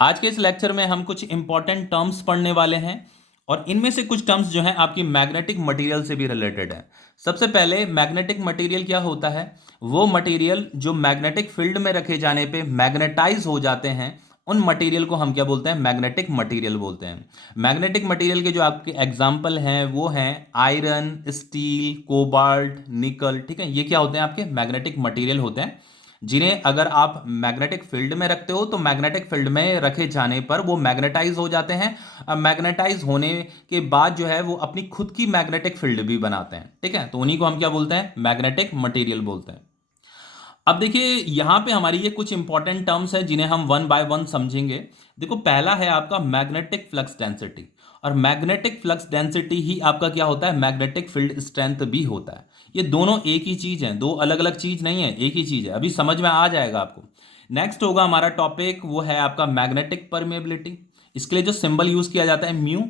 आज के इस लेक्चर में हम कुछ इंपॉर्टेंट टर्म्स पढ़ने वाले हैं और इनमें से कुछ टर्म्स जो हैं आपकी मैग्नेटिक मटेरियल से भी रिलेटेड है। सबसे पहले मैग्नेटिक मटेरियल क्या होता है? वो मटेरियल जो मैग्नेटिक फील्ड में रखे जाने पे मैग्नेटाइज हो जाते हैं, उन मटेरियल को हम क्या बोलते हैं? मैग्नेटिक मटेरियल बोलते हैं। मैग्नेटिक मटेरियल के जो आपके एग्जाम्पल हैं वो हैं आयरन, स्टील, कोबाल्ट, निकल। ठीक है, ये क्या होते हैं? आपके मैग्नेटिक मटेरियल होते हैं जिन्हें अगर आप मैग्नेटिक फील्ड में रखते हो तो मैग्नेटिक फील्ड में रखे जाने पर वो मैग्नेटाइज हो जाते हैं। अब मैग्नेटाइज होने के बाद जो है वो अपनी खुद की मैग्नेटिक फील्ड भी बनाते हैं। ठीक है, तो उन्हीं को हम क्या बोलते हैं? मैग्नेटिक मटेरियल बोलते हैं। अब देखिए यहां पे हमारी ये कुछ इंपॉर्टेंट टर्म्स हैं जिन्हें हम वन बाय वन समझेंगे। देखो, पहला है आपका मैग्नेटिक फ्लक्स डेंसिटी, और मैग्नेटिक फ्लक्स डेंसिटी ही आपका क्या होता है? मैग्नेटिक फील्ड स्ट्रेंथ भी होता है। ये दोनों एक ही चीज है, दो अलग अलग चीज नहीं है, एक ही चीज है। अभी समझ में आ जाएगा आपको। नेक्स्ट होगा हमारा टॉपिक, वो है आपका मैग्नेटिक परमेबिलिटी। इसके लिए जो सिंबल यूज किया जाता है म्यू।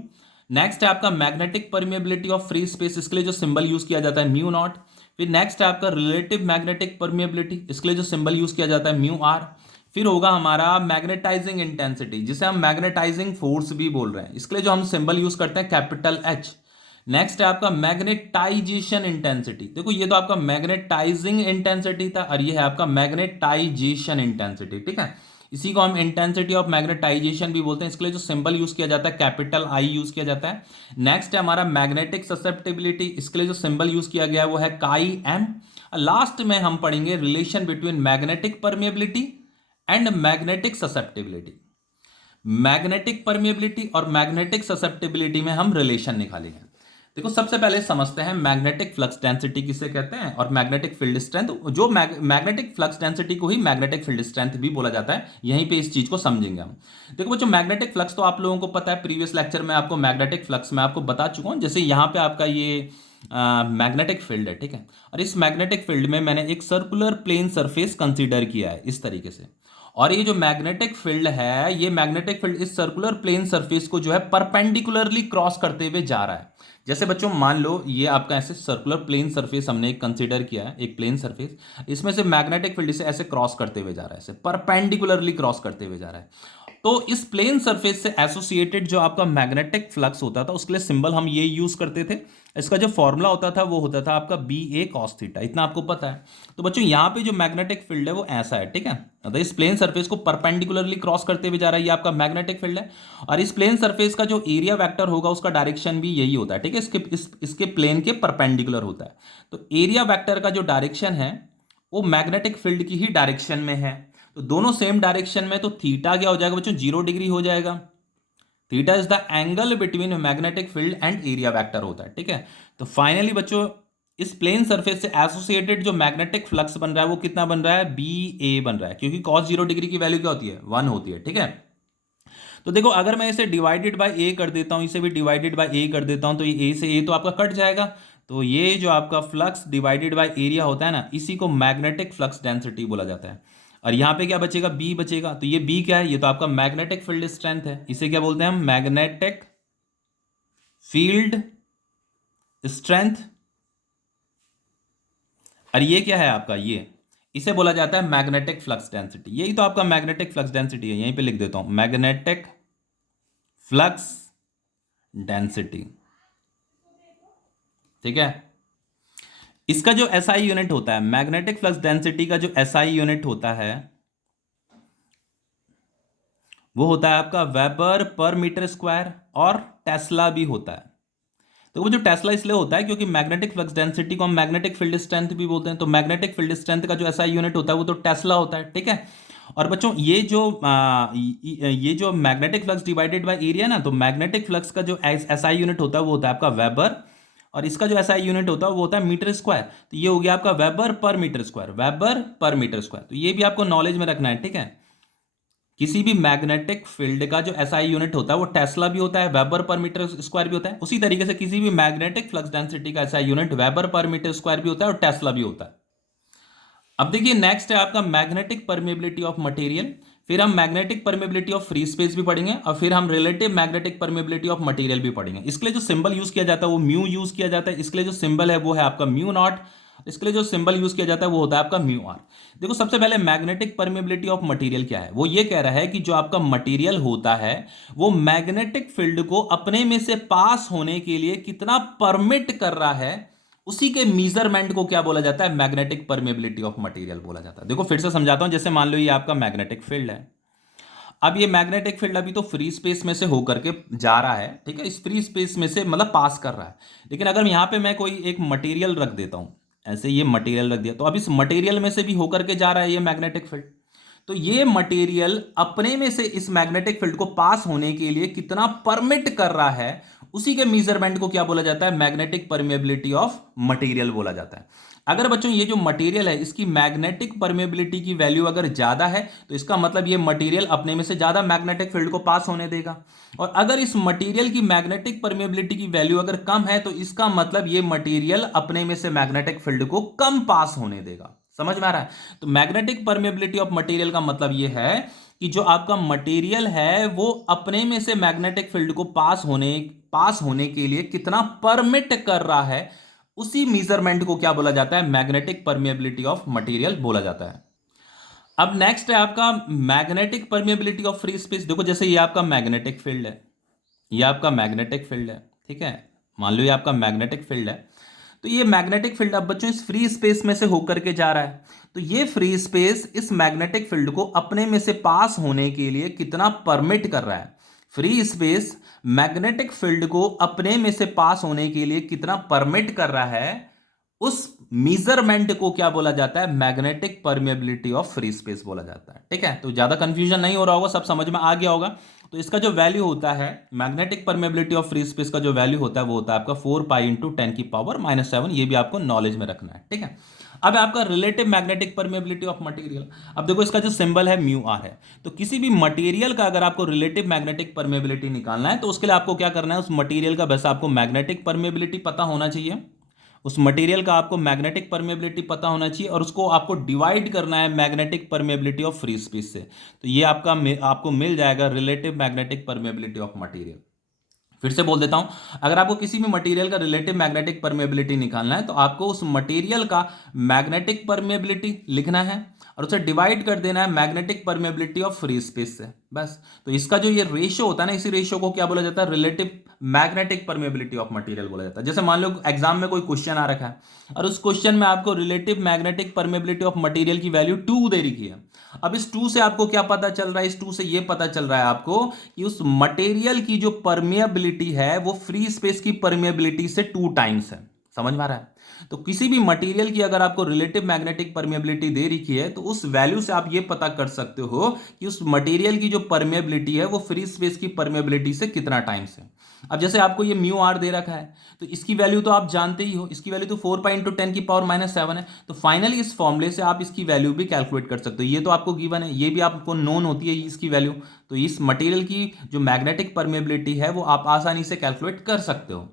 नेक्स्ट है आपका magnetic permeability of free space, इसके लिए जो सिंबल यूज किया जाता है म्यू नॉट। फिर नेक्स्ट है आपका रिलेटिव मैग्नेटिक परमिएबिलिटी, इसके लिए जो सिंबल यूज किया जाता है म्यू आर। फिर होगा हमारा मैग्नेटाइजिंग इंटेंसिटी, जिसे हम मैग्नेटाइजिंग फोर्स भी बोल रहे हैं, इसके लिए जो हम सिंबल यूज करते हैं कैपिटल एच। नेक्स्ट है आपका मैग्नेटाइजेशन इंटेंसिटी। देखो, ये तो आपका मैग्नेटाइजिंग इंटेंसिटी था और ये है आपका मैग्नेटाइजेशन इंटेंसिटी। ठीक है, इसी को हम इंटेंसिटी ऑफ मैग्नेटाइजेशन भी बोलते हैं, इसके लिए जो सिंबल यूज किया जाता है कैपिटल आई यूज किया जाता है। नेक्स्ट है हमारा मैग्नेटिक ससेप्टिबिलिटी, इसके लिए जो सिंबल यूज किया गया है वो है काई एम। लास्ट में हम पढ़ेंगे relation between magnetic permeability and magnetic susceptibility. Magnetic permeability और मैग्नेटिक ससेप्टिबिलिटी में हम रिलेशन निकालेंगे। देखो, सबसे पहले समझते हैं मैग्नेटिक फ्लक्स डेंसिटी किसे कहते हैं और मैग्नेटिक फील्ड स्ट्रेंथ। जो मैग्नेटिक फ्लक्स डेंसिटी को ही मैग्नेटिक फील्ड स्ट्रेंथ भी बोला जाता है, यहीं पे इस चीज को समझेंगे हम। देखो बच्चों, मैग्नेटिक फ्लक्स तो आप लोगों को पता है, प्रीवियस लेक्चर में आपको मैग्नेटिक फ्लक्स में आपको बता चुका हूं। जैसे यहाँ पे आपका ये मैग्नेटिक फील्ड है, ठीक है, और इस मैग्नेटिक फील्ड में मैंने एक सर्कुलर प्लेन सरफेस कंसीडर किया है इस तरीके से। और ये जो मैग्नेटिक फील्ड है, ये मैग्नेटिक फील्ड इस सर्कुलर प्लेन सरफेस को जो है परपेंडिकुलरली क्रॉस करते हुए जा रहा है। जैसे बच्चों मान लो ये आपका ऐसे सर्कुलर प्लेन सरफेस हमने एक कंसीडर किया है, एक प्लेन सरफेस, इसमें से मैग्नेटिक फील्ड से ऐसे क्रॉस करते हुए जा रहा है, ऐसे परपेंडिकुलरली क्रॉस करते हुए जा रहा है। तो इस प्लेन सरफेस से एसोसिएटेड जो आपका मैग्नेटिक फ्लक्स होता था, उसके लिए सिंबल हम ये यूज करते थे। इसका जो फॉर्मूला होता था वो होता था आपका बी ए कॉस थीटा, इतना आपको पता है। तो बच्चों यहाँ पे जो मैग्नेटिक फील्ड है वो ऐसा है, ठीक है, मतलब इस प्लेन सरफेस को परपेंडिकुलरली क्रॉस करते हुए जा रहा है, ये आपका मैग्नेटिक फील्ड है। और इस प्लेन सरफेस का जो एरिया वेक्टर होगा उसका डायरेक्शन भी यही होता है, ठीक है, इसके प्लेन के परपेंडिकुलर होता है। तो एरिया वेक्टर का जो डायरेक्शन है वो मैग्नेटिक फील्ड की ही डायरेक्शन में है। तो दोनों सेम डायरेक्शन में, तो थीटा क्या हो जाएगा बच्चों? 0 डिग्री हो जाएगा। Theta is the angle between magnetic field and area vector होता है, ठीक है। तो फाइनली बच्चों, इस प्लेन सरफेस से एसोसिएटेड जो मैग्नेटिक फ्लक्स बन रहा है वो कितना बन रहा है? बी ए बन रहा है, क्योंकि cos 0 डिग्री की वैल्यू क्या होती है? 1 होती है, ठीक है। तो देखो, अगर मैं इसे डिवाइडेड बाय ए कर देता हूं, इसे भी डिवाइडेड बाय ए कर देता हूं, तो ये ए से ए तो आपका कट जाएगा। तो ये जो आपका फ्लक्स डिवाइडेड बाय एरिया होता है ना, इसी को मैग्नेटिक फ्लक्स डेंसिटी बोला जाता है। और यहां पे क्या बचेगा? बी बचेगा। तो ये बी क्या है? ये तो आपका मैग्नेटिक फील्ड स्ट्रेंथ है, इसे क्या बोलते हैं हम? Magnetic field strength. और ये क्या है आपका? ये इसे बोला जाता है मैग्नेटिक फ्लक्स डेंसिटी। यही तो आपका मैग्नेटिक फ्लक्स डेंसिटी है, यहीं पे लिख देता हूं, मैग्नेटिक फ्लक्स डेंसिटी, ठीक है। इसका जो एसआई यूनिट होता है, मैग्नेटिक फ्लक्स डेंसिटी का जो एसआई यूनिट होता है वो होता है आपका वेबर पर मीटर स्क्वायर, और टेस्ला भी होता है। तो वो जो टेस्ला इसलिए होता है क्योंकि मैग्नेटिक फ्लक्स डेंसिटी को हम मैग्नेटिक फील्ड स्ट्रेंथ भी बोलते हैं। तो मैग्नेटिक फील्ड स्ट्रेंथ का जो एसआई यूनिट होता है वो तो टेस्ला होता है, ठीक है। और बच्चों, ये जो magnetic flux divided by area ना, तो मैग्नेटिक फ्लक्स का जो एसआई यूनिट होता है वो होता है आपका वेबर, और इसका जो एसआई यूनिट होता है वो होता है मीटर स्क्वायर। तो ये हो गया आपका weber per metre square, weber per metre square. तो ये भी आपको नॉलेज में रखना है, ठीक है। किसी भी मैग्नेटिक फील्ड का जो एसआई यूनिट होता है वो टेस्ला भी होता है, वेबर पर मीटर स्क्वायर भी होता है। उसी तरीके से किसी भी मैग्नेटिक फ्लक्स डेंसिटी का SI unit weber per metre square भी होता है और टेस्ला भी होता है। अब देखिए, नेक्स्ट है आपका मैग्नेटिक परमेबिलिटी ऑफ मटेरियल। फिर हम magnetic permeability of free space भी पढ़ेंगे, और फिर हम relative magnetic permeability of material भी पढ़ेंगे। इसके लिए जो सिंबल यूज किया जाता है वो म्यू यूज किया जाता है, इसके लिए जो सिंबल है वो है आपका म्यू नॉट। इसके लिए जो सिंबल यूज किया जाता है वो होता है आपका म्यू आर। देखो सबसे पहले मैग्नेटिक परमेबिलिटी ऑफ मटेरियल क्या है, वो ये कह रहा है कि जो आपका मटेरियल होता है वो मैग्नेटिक फील्ड को अपने में से पास होने के लिए कितना परमिट कर रहा है, उसी के मेजरमेंट को क्या बोला जाता है, मैग्नेटिक परमेबिलिटी ऑफ मटेरियल बोला जाता है। देखो फिर से समझाता हूं, जैसे मान लो ये आपका मैग्नेटिक फील्ड है। अब ये मैग्नेटिक फील्ड अभी तो फ्री स्पेस में से होकर के जा रहा है, ठीक है, इस फ्री स्पेस में से मतलब पास कर रहा है। लेकिन अगर यहां पे मैं कोई एक मटेरियल रख देता हूं, ऐसे ये मटेरियल रख दिया, तो अब इस मटेरियल में से भी होकर के जा रहा है ये मैग्नेटिक फील्ड। तो ये मटेरियल अपने में से इस मैग्नेटिक फील्ड को पास होने के लिए कितना परमिट कर रहा है, उसी के मेजरमेंट को क्या बोला जाता है, मैग्नेटिक परमेबिलिटी ऑफ मटेरियल बोला जाता है। अगर बच्चों ये जो मटेरियल है इसकी मैग्नेटिक परमेबिलिटी की वैल्यू अगर ज्यादा है तो इसका मतलब ये मटेरियल अपने में से ज्यादा मैग्नेटिक फील्ड को पास होने देगा। और अगर इस मटेरियल की मैग्नेटिक परमेबिलिटी की वैल्यू अगर कम है तो इसका मतलब ये मटेरियल अपने में से मैग्नेटिक फील्ड को कम पास होने देगा। समझ में आ रहा है? तो मैग्नेटिक परमेबिलिटी ऑफ मटेरियल का मतलब ये है कि जो आपका मटेरियल है वो अपने में से मैग्नेटिक फील्ड को पास होने के लिए कितना परमिट कर रहा है, उसी मेजरमेंट को क्या बोला जाता है, मैग्नेटिक परमेबिलिटी ऑफ मटेरियल बोला जाता है। अब नेक्स्ट है आपका magnetic permeability of free space. देखो जैसे ये आपका मैग्नेटिक फील्ड है, ये आपका मैग्नेटिक फील्ड है, ठीक है, मान लो ये आपका मैग्नेटिक फील्ड है। तो ये मैग्नेटिक फील्ड अब बच्चों इस फ्री स्पेस में से होकर के जा रहा है, तो ये फ्री स्पेस इस मैग्नेटिक फील्ड को अपने में से पास होने के लिए कितना परमिट कर रहा है, फ्री स्पेस मैग्नेटिक फील्ड को अपने में से पास होने के लिए कितना परमिट कर रहा है, उस मेजरमेंट को क्या बोला जाता है, magnetic permeability of free space बोला जाता है। ठीक है, तो ज्यादा कंफ्यूजन नहीं हो रहा होगा, सब समझ में आ गया होगा। तो इसका जो वैल्यू होता है magnetic permeability of free space का जो वैल्यू होता है वो होता है आपका 4 पाई इंटू 10⁻⁻⁷। ये भी आपको नॉलेज में रखना है, ठीक है। अब आपका relative magnetic permeability of material. अब देखो इसका जो सिंबल है म्यू आर है, तो किसी भी मटेरियल का अगर आपको रिलेटिव मैग्नेटिक परमेबिलिटी निकालना है तो उसके लिए आपको क्या करना है, उस मटेरियल का वैसे आपको मैग्नेटिक परमेबिलिटी पता होना चाहिए, उस मटेरियल का आपको मैग्नेटिक परमेबिलिटी पता होना चाहिए और उसको आपको डिवाइड करना है magnetic permeability of free space से। तो ये आपको मिल जाएगा relative magnetic permeability of material. फिर से बोल देता हूं, अगर आपको किसी भी मटेरियल का रिलेटिव मैग्नेटिक परमेबिलिटी निकालना है तो आपको उस मटेरियल का मैग्नेटिक परमेबिलिटी लिखना है और उसे डिवाइड कर देना है magnetic permeability of free space से, बस। तो इसका जो ये रेशियो होता है ना, इसी रेशियो को क्या बोला जाता है, relative magnetic permeability of material बोला जाता है। जैसे मान लो एग्जाम में कोई क्वेश्चन आ रखा है और उस क्वेश्चन में आपको relative magnetic permeability of material की वैल्यू 2 दे रखी है। अब इस 2 से आपको क्या पता चल रहा है, इस 2 से ये पता चल रहा है आपको कि उस मटेरियल की जो परमेबिलिटी है वो फ्री स्पेस की परमेबिलिटी से 2 टाइम्स है। समझ में आ रहा है? तो किसी भी मटेरियल की अगर आपको रिलेटिव मैग्नेटिक परमेबिलिटी दे रखी है तो उस वैल्यू से आप ये पता कर सकते हो कि उस मटेरियल की जो परमेबिलिटी है वो फ्री स्पेस की परमेबिलिटी से कितना टाइम्स है। अब जैसे आपको ये म्यू आर दे रखा है तो इसकी वैल्यू तो आप जानते ही हो, इसकी वैल्यू तो 4 पाई इंटू 10⁻⁷ है। तो फाइनली इस फॉर्मूले से आप इसकी वैल्यू भी कैलकुलेट कर सकते हो, ये तो आपको गिवन है, ये भी आपको नोन होती है इसकी वैल्यू। तो इस मटेरियल की जो मैग्नेटिक परमेबिलिटी है वो आप आसानी से कैलकुलेट कर सकते हो।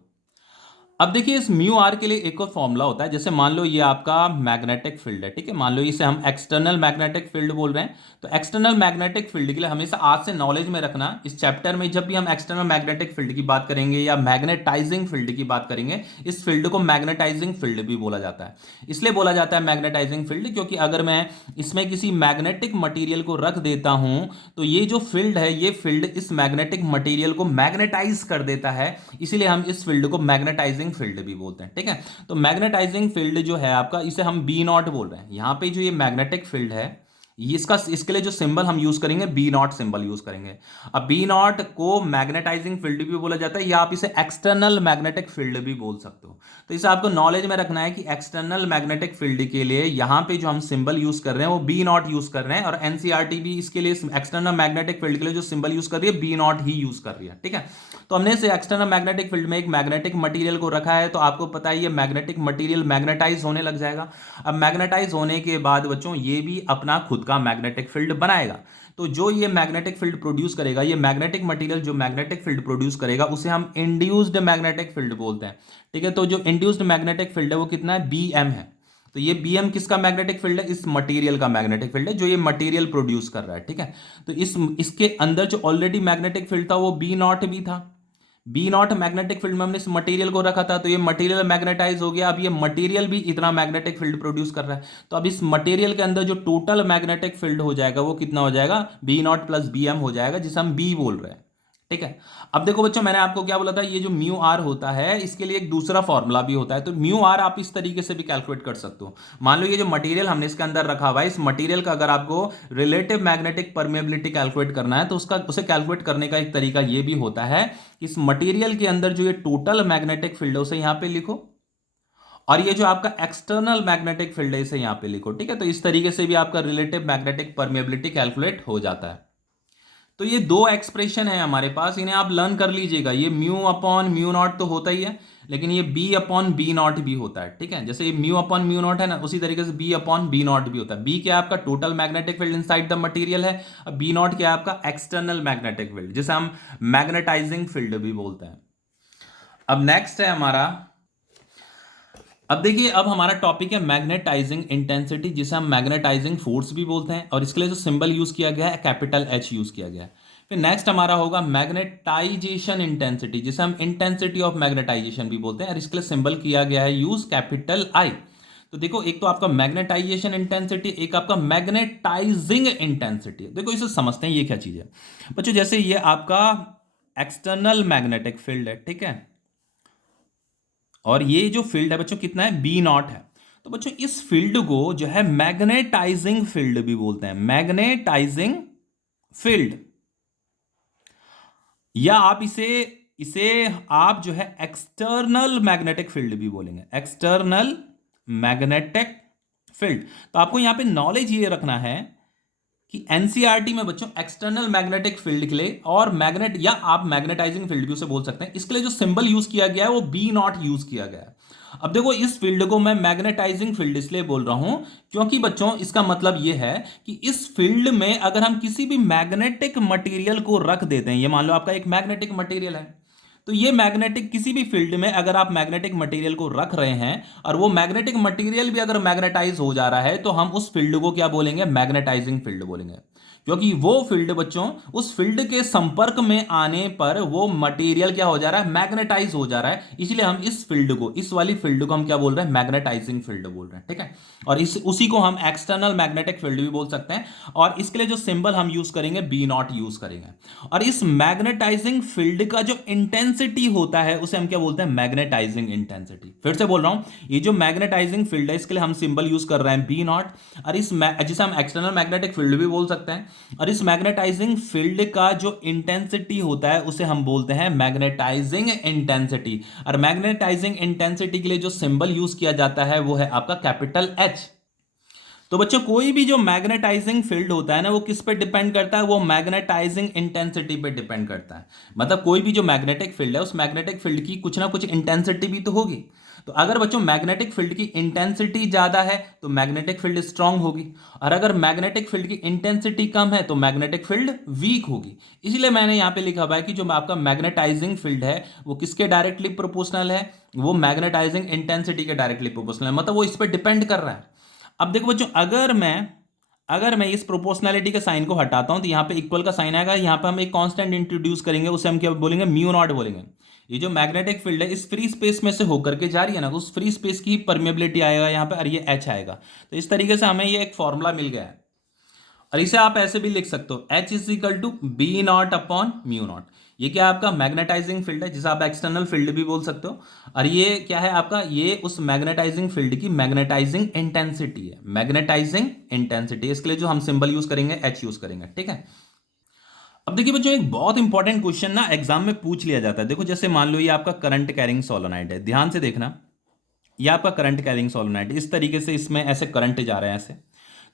अब देखिए इस म्यू आर के लिए एक और फॉर्मूला होता है। जैसे मान लो ये आपका मैग्नेटिक फील्ड है, ठीक है, मान लो इसे हम एक्सटर्नल मैग्नेटिक फील्ड बोल रहे हैं। तो एक्सटर्नल मैग्नेटिक फील्ड के लिए हमेशा आज से नॉलेज में रखना, इस चैप्टर में जब भी हम एक्सटर्नल मैग्नेटिक फील्ड की बात करेंगे या मैग्नेटाइजिंग फील्ड की बात करेंगे, इस फील्ड को मैग्नेटाइजिंग फील्ड भी बोला जाता है। इसलिए बोला जाता है मैग्नेटाइजिंग फील्ड क्योंकि अगर मैं इसमें किसी मैग्नेटिक मटीरियल को रख देता हूं तो ये जो फील्ड है ये फील्ड इस मैग्नेटिक मटीरियल को मैग्नेटाइज कर देता है, इसीलिए हम इस फील्ड को मैग्नेटाइजिंग फील्ड भी बोलते हैं। ठीक है, तो मैग्नेटाइजिंग फील्ड जो है आपका, इसे हम बी नॉट बोल रहे हैं। यहां पे जो ये मैग्नेटिक फील्ड है इसके लिए जो सिंबल हम यूज करेंगे बी नॉट सिंबल यूज करेंगे। अब बी नॉट को मैग्नेटाइजिंग फील्ड भी बोला जाता है या आप इसे एक्सटर्नल मैग्नेटिक फील्ड भी बोल सकते हो। तो इसे आपको नॉलेज में रखना है कि एक्सटर्नल मैग्नेटिक फील्ड के लिए यहां पे जो हम सिंबल यूज कर रहे हैं वो बी नॉट यूज कर रहे हैं और एनसीईआरटी भी इसके लिए एक्सटर्नल मैग्नेटिक फील्ड के लिए जो सिंबल यूज कर रही है बी नॉट ही यूज कर रही है। ठीक है, तो हमने इसे एक्सटर्नल मैग्नेटिक फील्ड में एक मैग्नेटिक मटेरियल को रखा है, तो आपको पता है ये मैग्नेटिक मटेरियल मैग्नेटाइज होने लग जाएगा। अब मैग्नेटाइज होने के बाद बच्चों ये भी अपना खुद का मैग्नेटिक फील्ड बनाएगा। तो जो ये मैग्नेटिक फील्ड प्रोड्यूस करेगा, ये मैग्नेटिक मटेरियल जो मैग्नेटिक फील्ड प्रोड्यूस करेगा उसे हम इंड्यूस्ड मैग्नेटिक फील्ड बोलते हैं। ठीक है, तो जो इंड्यूस्ड मैग्नेटिक फील्ड है वो कितना है, BM है। तो ये BM किसका मैग्नेटिक फील्ड है, इस मटेरियल का मैग्नेटिक फील्ड है जो ये मटेरियल प्रोड्यूस कर रहा है। ठीक है, तो इसके अंदर जो ऑलरेडी मैग्नेटिक फील्ड था वो B नॉट भी था, बी नॉट मैग्नेटिक फील्ड में हमने इस मटेरियल को रखा था, तो ये मटेरियल मैग्नेटाइज हो गया। अब ये मटेरियल भी इतना मैग्नेटिक फील्ड प्रोड्यूस कर रहा है, तो अब इस मटेरियल के अंदर जो टोटल मैग्नेटिक फील्ड हो जाएगा वो कितना हो जाएगा, B nought plus B M हो जाएगा, जिसे हम बी बोल रहे हैं। ठीक है। अब देखो बच्चों, मैंने आपको क्या बोला था, ये जो म्यू आर होता है इसके लिए एक दूसरा फॉर्मूला भी होता है। तो म्यू आर आप इस तरीके से भी कैलकुलेट कर सकते हो। मान लो ये जो मटेरियल हमने इसके अंदर रखा हुआ है, इस मटेरियल का अगर आपको रिलेटिव मैग्नेटिक परमेबिलिटी कैलकुलेट करना है, तो उसका उसे कैलकुलेट करने का एक तरीका ये भी होता है, इस मटेरियल के अंदर जो ये टोटल मैग्नेटिक फील्ड है उसे यहां पे लिखो, और ये जो आपका एक्सटर्नल मैग्नेटिक फील्ड है इसे यहां पे लिखो। ठीक है। तो इस तरीके से भी आपका रिलेटिव मैग्नेटिक परमेबिलिटी कैलकुलेट हो जाता है। तो ये दो एक्सप्रेशन है हमारे पास, इन्हें आप लर्न कर लीजिएगा। ये म्यू अपॉन म्यू नॉट तो होता ही है, लेकिन ये बी अपॉन बी नॉट भी होता है। ठीक है। जैसे ये म्यू अपॉन म्यू नॉट है ना, उसी तरीके से बी अपॉन बी नॉट भी होता है। बी क्या है आपका total magnetic field inside the material है, और बी नॉट क्या है आपका एक्सटर्नल मैग्नेटिक फील्ड, जिसे हम मैग्नेटाइजिंग फील्ड भी बोलते हैं। अब नेक्स्ट है हमारा, अब देखिए, अब हमारा टॉपिक है मैग्नेटाइजिंग इंटेंसिटी, जिसे हम मैग्नेटाइजिंग फोर्स भी बोलते हैं, और इसके लिए जो सिंबल यूज किया गया है कैपिटल एच यूज किया गया है। फिर नेक्स्ट हमारा होगा मैग्नेटाइजेशन इंटेंसिटी, जिसे हम इंटेंसिटी ऑफ मैग्नेटाइजेशन भी बोलते हैं, और इसके लिए सिंबल किया गया है यूज कैपिटल आई। तो देखो, एक तो आपका मैग्नेटाइजेशन इंटेंसिटी, एक आपका मैग्नेटाइजिंग इंटेंसिटी। देखो इसे समझते हैं ये क्या चीज है बच्चों। जैसे ये आपका एक्सटर्नल मैग्नेटिक फील्ड है, ठीक है, और ये जो फील्ड है बच्चों कितना है, बी नॉट है। तो बच्चों इस फील्ड को जो है मैग्नेटाइजिंग फील्ड भी बोलते हैं, मैग्नेटाइजिंग फील्ड, या आप इसे इसे आप जो है एक्सटर्नल मैग्नेटिक फील्ड भी बोलेंगे, एक्सटर्नल मैग्नेटिक फील्ड। तो आपको यहां पे नॉलेज ये रखना है कि एनसीईआरटी में बच्चों एक्सटर्नल मैग्नेटिक फील्ड के लिए, और मैग्नेट या आप मैग्नेटाइजिंग फील्ड भी उसे बोल सकते हैं, इसके लिए जो सिंबल यूज किया गया है वो बी नॉट यूज किया गया है। अब देखो, इस फील्ड को मैं मैग्नेटाइजिंग फील्ड इसलिए बोल रहा हूं क्योंकि बच्चों इसका मतलब यह है कि इस फील्ड में अगर हम किसी भी मैग्नेटिक मटेरियल को रख देते हैं, ये मान लो आपका एक मैग्नेटिक मटेरियल है, तो ये मैग्नेटिक किसी भी फील्ड में अगर आप मैग्नेटिक मटेरियल को रख रहे हैं, और वो मैग्नेटिक मटेरियल भी अगर मैग्नेटाइज हो जा रहा है, तो हम उस फील्ड को क्या बोलेंगे, मैग्नेटाइजिंग फील्ड बोलेंगे। क्योंकि वो फील्ड बच्चों, उस फील्ड के संपर्क में आने पर वो मटेरियल क्या हो जा रहा है, मैग्नेटाइज हो जा रहा है। इसलिए हम इस फील्ड को, इस वाली फील्ड को हम क्या बोल रहे हैं, मैग्नेटाइजिंग फील्ड बोल रहे हैं। ठीक है। और इस उसी को हम एक्सटर्नल मैग्नेटिक फील्ड भी बोल सकते हैं, और इसके लिए जो सिंबल हम यूज करेंगे बी नॉट यूज करेंगे। और इस मैग्नेटाइजिंग फील्ड का जो इंटेंसिटी होता है उसे हम क्या बोलते हैं, मैग्नेटाइजिंग इंटेंसिटी। फिर से बोल रहा हूं, ये जो मैग्नेटाइजिंग फील्ड है इसके लिए हम सिंबल यूज कर रहे हैं बी नॉट, और इस जिसे हम एक्सटर्नल मैग्नेटिक फील्ड भी बोल सकते हैं, और इस मैग्नेटाइजिंग फील्ड का जो इंटेंसिटी होता है उसे हम बोलते हैं मैग्नेटाइजिंग इंटेंसिटी। और मैग्नेटाइजिंग इंटेंसिटी के लिए जो सिंबल यूज किया जाता है वो है आपका कैपिटल एच। तो बच्चों कोई भी जो मैग्नेटाइजिंग फील्ड होता है ना, वो किस पे डिपेंड करता है, वो मैग्नेटाइजिंग इंटेंसिटी पे डिपेंड करता है। मतलब कोई भी जो मैग्नेटिक फील्ड है, उस मैग्नेटिक फील्ड की कुछ ना कुछ इंटेंसिटी भी तो होगी। तो अगर बच्चों मैग्नेटिक फील्ड की इंटेंसिटी ज्यादा है तो मैग्नेटिक फील्ड स्ट्रांग होगी, और अगर मैग्नेटिक फील्ड की इंटेंसिटी कम है तो मैग्नेटिक फील्ड वीक होगी। इसलिए मैंने यहां पे लिखा हुआ है कि जो आपका मैग्नेटाइजिंग फील्ड है वो किसके डायरेक्टली प्रोपोर्शनल है, वो मैग्नेटाइजिंग इंटेंसिटी के डायरेक्टली प्रोपोर्शनल है, मतलब वो इस पर डिपेंड कर रहा है। अब देखो बच्चों, अगर मैं इस प्रोपोर्शनैलिटी के साइन को हटाता हूं तो यहां पे इक्वल का साइन आएगा, यहां पे हम एक कांस्टेंट इंट्रोड्यूस करेंगे, उसे हम क्या बोलेंगे, म्यू नॉट बोलेंगे। ये जो मैग्नेटिक फील्ड है इस फ्री स्पेस में से होकर के जा रही है ना, उस फ्री स्पेस की परमेबिलिटी आएगा यहां पे, और ये एच आएगा। तो इस तरीके से हमें ये एक फॉर्मूला मिल गया है, और इसे आप ऐसे भी लिख सकते हो, H is equal to B nought upon mu nought. ये क्या है आपका मैग्नेटाइजिंग फील्ड है, जिसे आप एक्सटर्नल फील्ड भी बोल सकते हो, और ये क्या है आपका, ये उस मैग्नेटाइजिंग फील्ड की मैग्नेटाइजिंग इंटेंसिटी है, मैग्नेटाइजिंग इंटेंसिटी। इसके लिए जो हम सिंबल यूज करेंगे एच यूज करेंगे। ठीक है। अब देखिए बच्चों, एक बहुत इंपॉर्टेंट क्वेश्चन ना एग्जाम में पूछ लिया जाता है। देखो जैसे मान लो ये आपका करंट कैरिंग सोलेनोइड है, ध्यान से देखना, ये आपका करंट कैरिंग सोलेनोइड, इस तरीके से इसमें ऐसे करंट जा रहे हैं ऐसे।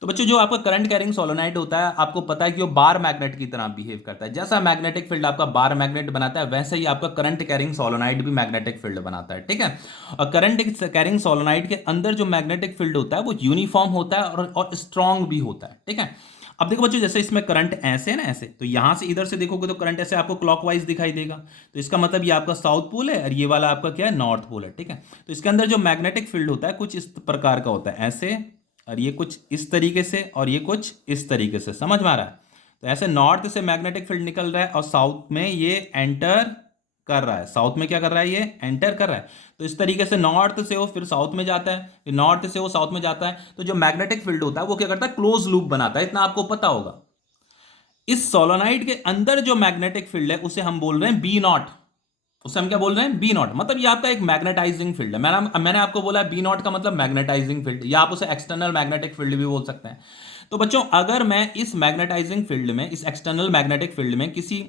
तो बच्चों जो आपका करंट कैरिंग सोलेनोइड होता है, आपको पता है कि वो बार मैग्नेट की तरह बिहेव करता है। जैसा मैग्नेटिक फील्ड आपका बार मैग्नेट बनाता है, वैसे ही आपका करंट कैरिंग सोलेनोइड भी मैग्नेटिक फील्ड बनाता है। ठीक है। और करंट कैरिंग सोलेनोइड के अंदर जो मैग्नेटिक फील्ड होता है वो यूनिफॉर्म होता है और स्ट्रांग भी होता है। ठीक है। अब देखो बच्चों, जैसे इसमें करंट ऐसे है ना, ऐसे, तो यहां से इधर से देखोगे तो करंट ऐसे आपको क्लॉकवाइज दिखाई देगा, तो इसका मतलब ये आपका साउथ पोल है, और ये वाला आपका क्या है, नॉर्थ पोल है। ठीक है। तो इसके अंदर जो मैग्नेटिक फील्ड होता है कुछ इस प्रकार का होता है, ऐसे, और ये कुछ इस तरीके से, और ये कुछ इस तरीके से, समझ में आ रहा है। तो ऐसे नॉर्थ से मैग्नेटिक फील्ड निकल रहा है, और साउथ में ये एंटर कर रहा है, साउथ में क्या कर रहा है, ये एंटर कर रहा है। तो इस तरीके से नॉर्थ से वो फिर साउथ में जाता है, फिर नॉर्थ से वो साउथ में जाता है। तो जो मैग्नेटिक फील्ड होता है वो क्या करता है, क्लोज लूप बनाता है, इतना आपको पता होगा। इस सोलोनाइड के अंदर जो मैग्नेटिक फील्ड है उसे हम बोल रहे हैं बी नॉट, उसे हम क्या बोल रहे हैं, बी नॉट। मतलब ये आपका एक मैग्नेटाइजिंग फील्ड है। मैंने आपको बोला बी नॉट का मतलब मैग्नेटाइजिंग फील्ड, या आप उसे एक्सटर्नल मैग्नेटिक फील्ड भी बोल सकते हैं। तो बच्चों अगर मैं इस मैग्नेटाइजिंग फील्ड में, इस एक्सटर्नल मैग्नेटिक फील्ड में किसी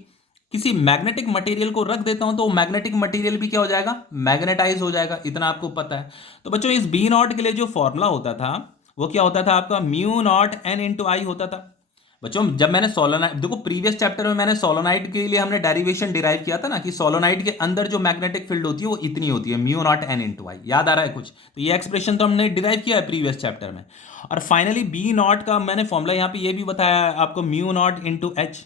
किसी मैग्नेटिक मटेरियल को रख देता हूं, तो मैग्नेटिक मटेरियल भी क्या हो जाएगा, मैग्नेटाइज हो जाएगा, इतना आपको पता है। तो बच्चों इस बी नॉट के लिए जो फॉर्मूला होता था वो क्या होता था आपका, म्यू नॉट एन इंटू आई होता था। बच्चों जब मैंने सोलोनाइट, देखो प्रीवियस चैप्टर में मैंने सोलोनाइट के लिए हमने डेरिवेशन डिराइव किया था ना, कि सोलोनाइट के अंदर जो मैग्नेटिक फील्ड होती है वो इतनी होती है, म्यू नॉट एन इंटू आई, याद आ रहा है कुछ। तो ये एक्सप्रेशन तो हमने डिराइव किया है प्रीवियस चैप्टर में। और फाइनली बी नॉट का मैंने फॉर्मूला यहाँ पे ये भी बताया है आपको, म्यू नॉट इंटू एच।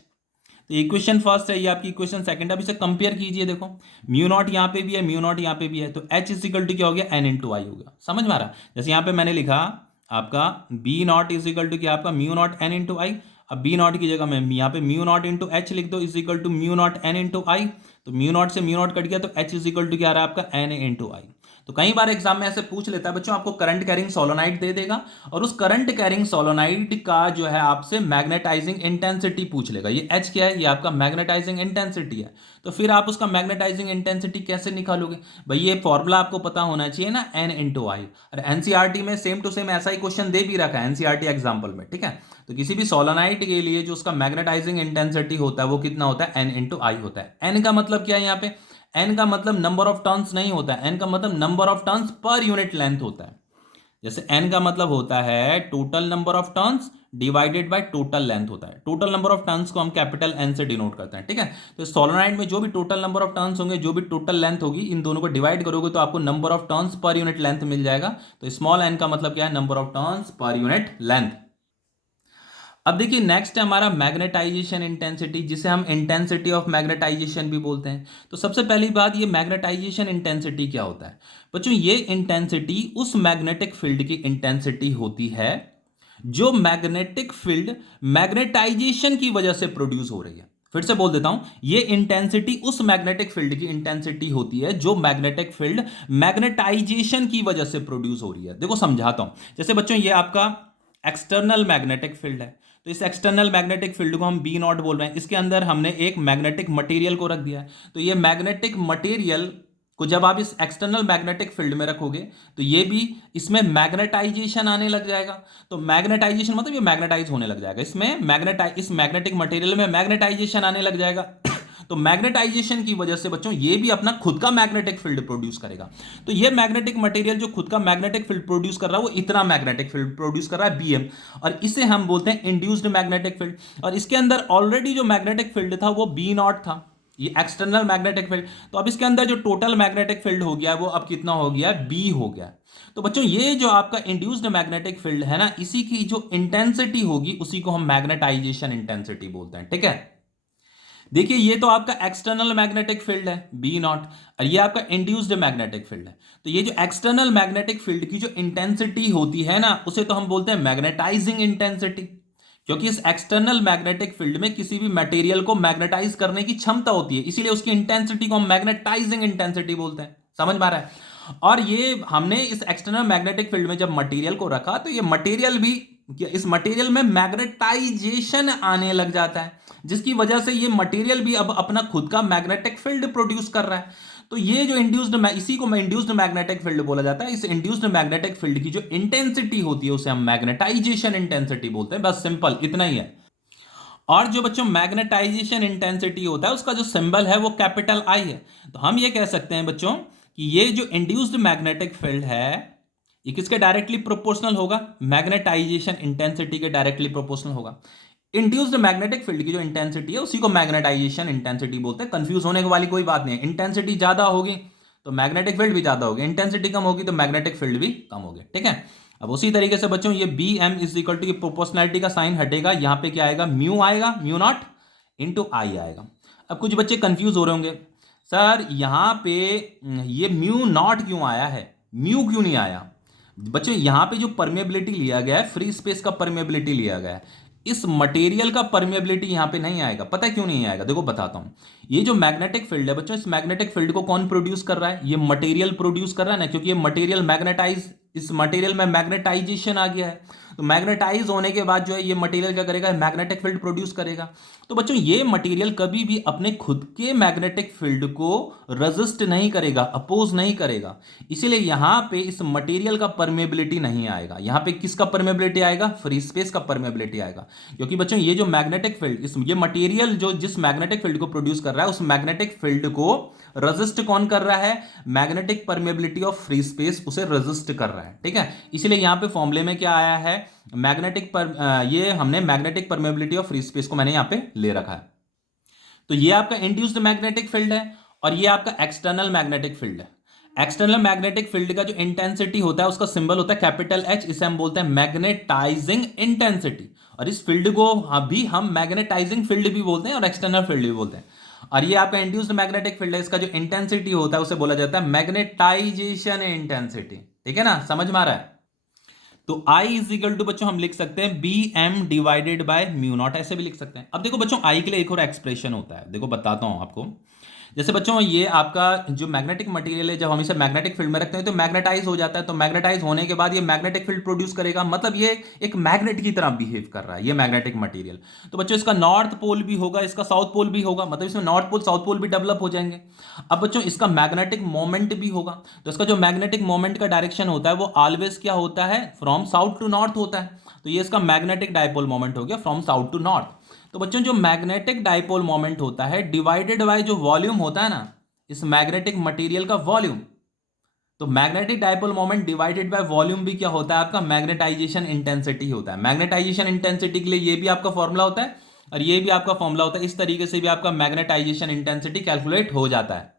तो इक्वेशन फर्स्ट है, ये आपकी इक्वेशन सेकंड। अब इसे कंपेयर कीजिए, देखो म्यू नॉट यहाँ पे भी है, म्यू नॉट यहाँ पे भी है, तो एच इज इक्वल टू क्या हो गया, एन इंटू आई हो गया। समझ में आ रहा, जैसे यहाँ पे मैंने लिखा आपका B nought is equal to क्या, आपका mu not an into I. अब बी नॉट की जगह मैं यहाँ पे म्यू नॉट इंटू एच लिख दो, is equal to mu not an into I. तो म्यू नॉट से म्यू नॉट कट गया, तो एच इज इक्वल टू क्या आ रहा है आपका, एन इंटू आई। तो कई बार एग्जाम में ऐसे पूछ लेता है बच्चों, आपको करंट कैरिंग सोलोनाइड दे देगा और उस करंट कैरिंग सोलोनाइड का जो है आपसे मैग्नेटाइजिंग इंटेंसिटी पूछ लेगा। ये एच क्या है, ये आपका मैग्नेटाइजिंग इंटेंसिटी है। तो फिर आप उसका मैग्नेटाइजिंग इंटेंसिटी कैसे निकालोगे भाई, ये फॉर्मूला आपको पता होना चाहिए ना, एन इंटू आई। और एनसीईआरटी में सेम टू सेम ऐसा ही क्वेश्चन दे भी रखा है एनसीईआरटी एग्जाम्पल में, ठीक है। तो किसी भी सोलोनाइड के लिए जो उसका मैग्नेटाइजिंग इंटेंसिटी होता है वो कितना होता है, एन इंटू आई होता है। एन का मतलब क्या है यहाँ पे, एन का मतलब नंबर ऑफ टर्न्स नहीं होता है, एन का मतलब number of turns per unit length होता है। जैसे एन का मतलब होता है total number of turns divided by total length होता है। टोटल नंबर ऑफ टर्न्स को हम कैपिटल एन से डिनोट करते हैं, ठीक है। तो सोलोनाइड में जो भी टोटल नंबर ऑफ टर्न्स होंगे, जो भी टोटल लेंथ होगी, इन दोनों को डिवाइड करोगे तो आपको number of turns per unit length मिल जाएगा। तो स्मॉल एन का मतलब क्या है, number of turns per unit length. अब देखिए नेक्स्ट है हमारा मैग्नेटाइजेशन इंटेंसिटी, जिसे हम इंटेंसिटी ऑफ मैग्नेटाइजेशन भी बोलते हैं। तो सबसे पहली बात, ये मैग्नेटाइजेशन इंटेंसिटी क्या होता है बच्चों, ये इंटेंसिटी उस मैग्नेटिक फील्ड की इंटेंसिटी होती है जो मैग्नेटिक फील्ड मैग्नेटाइजेशन की वजह से प्रोड्यूस हो रही है। फिर से बोल देता हूं, ये इंटेंसिटी उस मैग्नेटिक फील्ड की इंटेंसिटी होती है जो मैग्नेटिक फील्ड मैग्नेटाइजेशन की वजह से प्रोड्यूस हो रही है। देखो समझाता हूं, जैसे बच्चों ये आपका एक्सटर्नल मैग्नेटिक फील्ड है, तो इस एक्सटर्नल मैग्नेटिक फील्ड को हम बी नॉट बोल रहे हैं। इसके अंदर हमने एक मैग्नेटिक मटेरियल को रख दिया है, तो ये मैग्नेटिक मटेरियल को जब आप इस एक्सटर्नल मैग्नेटिक फील्ड में रखोगे तो ये भी, इसमें मैग्नेटाइजेशन आने लग जाएगा। तो मैग्नेटाइजेशन मतलब ये मैग्नेटाइज होने लग जाएगा, इसमें इस मैग्नेटिक मटेरियल में मैग्नेटाइजेशन आने लग जाएगा। तो मैग्नेटाइजेशन की वजह से बच्चों ये भी अपना खुद का मैग्नेटिक फील्ड प्रोड्यूस करेगा। तो ये मैग्नेटिक मटेरियल जो खुद का मैग्नेटिक फील्ड प्रोड्यूस कर रहा है वो इतना मैग्नेटिक फील्ड प्रोड्यूस कर रहा है बीएम, और इसे हम बोलते हैं इंड्यूस्ड मैग्नेटिक फील्ड। और इसके अंदर ऑलरेडी जो मैग्नेटिक फील्ड था वो बी नॉट था, ये एक्सटर्नल मैग्नेटिक फील्ड। तो अब इसके अंदर जो टोटल मैग्नेटिक फील्ड हो गया वो अब कितना हो गया, बी हो गया। तो बच्चों ये जो आपका इंड्यूस्ड मैग्नेटिक फील्ड है ना, इसी की जो इंटेंसिटी होगी उसी को हम मैग्नेटाइजेशन इंटेंसिटी बोलते हैं, ठीक है। देखिए ये तो आपका एक्सटर्नल मैग्नेटिक फील्ड है बी नॉट, और ये आपका इंड्यूस्ड मैग्नेटिक फील्ड है। तो ये जो एक्सटर्नल मैग्नेटिक फील्ड की जो इंटेंसिटी होती है ना, उसे तो हम बोलते हैं मैग्नेटाइजिंग इंटेंसिटी, क्योंकि इस एक्सटर्नल मैग्नेटिक फील्ड में किसी भी मटेरियल को मैग्नेटाइज करने की क्षमता होती है, इसीलिए उसकी इंटेंसिटी को हम मैग्नेटाइजिंग इंटेंसिटी बोलते हैं। समझ में आ रहा है। और ये हमने इस एक्सटर्नल मैग्नेटिक फील्ड में जब मटेरियल को रखा तो ये मटेरियल भी, इस मटेरियल में मैग्नेटाइजेशन आने लग जाता है, जिसकी वजह से ये मटेरियल भी अब अपना खुद का मैग्नेटिक फील्ड प्रोड्यूस कर रहा है। तो ये जो इंड्यूस्ड, इसी को इंड्यूस्ड मैग्नेटिक फील्ड बोला जाता है। इस इंड्यूस्ड मैग्नेटिक फील्ड की जो इंटेंसिटी होती है उसे हम मैग्नेटाइजेशन इंटेंसिटी बोलते हैं। बस सिंपल इतना ही है। और जो बच्चों मैग्नेटाइजेशन इंटेंसिटी होता है उसका जो सिंबल है वो कैपिटल आई है। तो हम ये कह सकते हैं बच्चों कि ये जो इंड्यूस्ड मैग्नेटिक फील्ड है ये किसके डायरेक्टली प्रोपोर्शनल होगा, मैग्नेटाइजेशन इंटेंसिटी के डायरेक्टली प्रोपोर्शनल होगा। इंड्यूस्ड मैग्नेटिक फील्ड की जो इंटेंसिटी है उसी को मैग्नेटाइजेशन इंटेंसिटी बोलते हैं। कंफ्यूज होने वाली कोई बात नहीं है। इंटेंसिटी ज्यादा होगी तो मैग्नेटिक फील्ड भी ज्यादा होगी, इंटेंसिटी कम होगी तो मैग्नेटिक फील्ड भी कम होगी, ठीक है। अब उसी तरीके से बच्चों ये B M is equal to, proportionality का साइन हटेगा, यहां पे क्या आएगा, म्यू आएगा, म्यू नॉट इंटू आई आएगा। अब कुछ बच्चे कंफ्यूज हो रहे होंगे, सर यहां पे ये म्यू नॉट क्यों आया है, म्यू क्यों नहीं आया। बच्चों यहां पे जो परमेबिलिटी लिया गया है, फ्री स्पेस का परमेबिलिटी लिया गया है, इस मटेरियल का परमेबिलिटी यहां पे नहीं आएगा। पता है क्यों नहीं आएगा? देखो बताता हूं। ये जो मैग्नेटिक फील्ड है बच्चों, इस मैग्नेटिक फील्ड को कौन प्रोड्यूस कर रहा है? ये मटेरियल प्रोड्यूस कर रहा है ना, क्योंकि ये मटेरियल मैग्नेटाइज, इस मटेरियल में मैग्नेटाइजेशन आ गया है। तो मैग्नेटाइज होने के बाद जो है ये मटेरियल क्या करेगा? मैग्नेटिक फील्ड प्रोड्यूस करेगा। तो बच्चों ये मटेरियल कभी भी अपने खुद के मैग्नेटिक फील्ड को रेजिस्ट नहीं करेगा, अपोज नहीं करेगा। इसीलिए यहां पे इस मटेरियल का परमेबिलिटी नहीं आएगा। यहां पे किसका परमेबिलिटी आएगा? फ्री स्पेस का परमेबिलिटी आएगा। क्योंकि बच्चों ये जो मैग्नेटिक फील्ड, इस ये मटेरियल जो जिस मैग्नेटिक फील्ड को प्रोड्यूस कर रहा है, उस मैग्नेटिक फील्ड को रेजिस्ट कौन कर रहा है? Magnetic permeability of free space उसे रेजिस्ट कर रहा है। ठीक है, इसलिए यहां पे फॉर्मूले में क्या आया है? मैग्नेटिक पर ये हमने magnetic permeability of free space को मैंने यहां पे ले रखा है। तो ये आपका इंड्यूस्ड मैग्नेटिक फील्ड है और ये आपका एक्सटर्नल मैग्नेटिक फील्ड है। एक्सटर्नल मैग्नेटिक फील्ड का जो इंटेंसिटी होता है उसका सिंबल होता है कैपिटल एच। इसे हम बोलते हैं मैग्नेटाइजिंग इंटेंसिटी। और इस फील्ड को अभी हम मैग्नेटाइजिंग फील्ड भी बोलते हैं और एक्सटर्नल फील्ड भी बोलते हैं। और ये आपका इंड्यूस्ड मैग्नेटिक फील्ड है, इसका जो इंटेंसिटी होता है उसे बोला जाता है मैग्नेटाइजेशन इंटेंसिटी। ठीक है ना, समझ में आ रहा है? तो I इज इक्वल टू बच्चों हम लिख सकते हैं B M divided by mu nought, ऐसे भी लिख सकते हैं। अब देखो बच्चों I के लिए एक और एक्सप्रेशन होता है, देखो बताता हूं आपको। जैसे बच्चों ये आपका जो मैग्नेटिक मटेरियल है, जब हम इसे मैग्नेटिक फील्ड में रखते हैं तो मैग्नेटाइज हो जाता है। तो मैग्नेटाइज होने के बाद ये मैग्नेटिक फील्ड प्रोड्यूस करेगा, मतलब ये एक मैग्नेट की तरह बिहेव कर रहा है ये मैग्नेटिक मटेरियल। तो बच्चों इसका नॉर्थ पोल भी होगा, इसका साउथ पोल भी होगा, मतलब इसमें नॉर्थ पोल साउथ पोल भी डेवलप हो जाएंगे। अब बच्चों इसका मैग्नेटिक मोमेंट भी होगा। तो इसका जो मैग्नेटिक मोमेंट का डायरेक्शन होता है वो ऑलवेज क्या होता है? फ्रॉम साउथ टू नॉर्थ होता है। तो ये इसका मैग्नेटिक डायपोल मोमेंट हो गया फ्रॉम साउथ टू नॉर्थ। तो बच्चों जो मैग्नेटिक डायपोल मोमेंट होता है डिवाइडेड बाय जो वॉल्यूम होता है ना इस मैग्नेटिक मटेरियल का, वॉल्यूम। तो magnetic dipole moment divided by volume भी क्या होता है? आपका मैग्नेटाइजेशन इंटेंसिटी होता है। मैग्नेटाइजेशन इंटेंसिटी के लिए ये भी आपका फॉर्मूला होता है और ये भी आपका फॉर्मूला होता है। इस तरीके से भी आपका मैग्नेटाइजेशन इंटेंसिटी कैलकुलेट हो जाता है।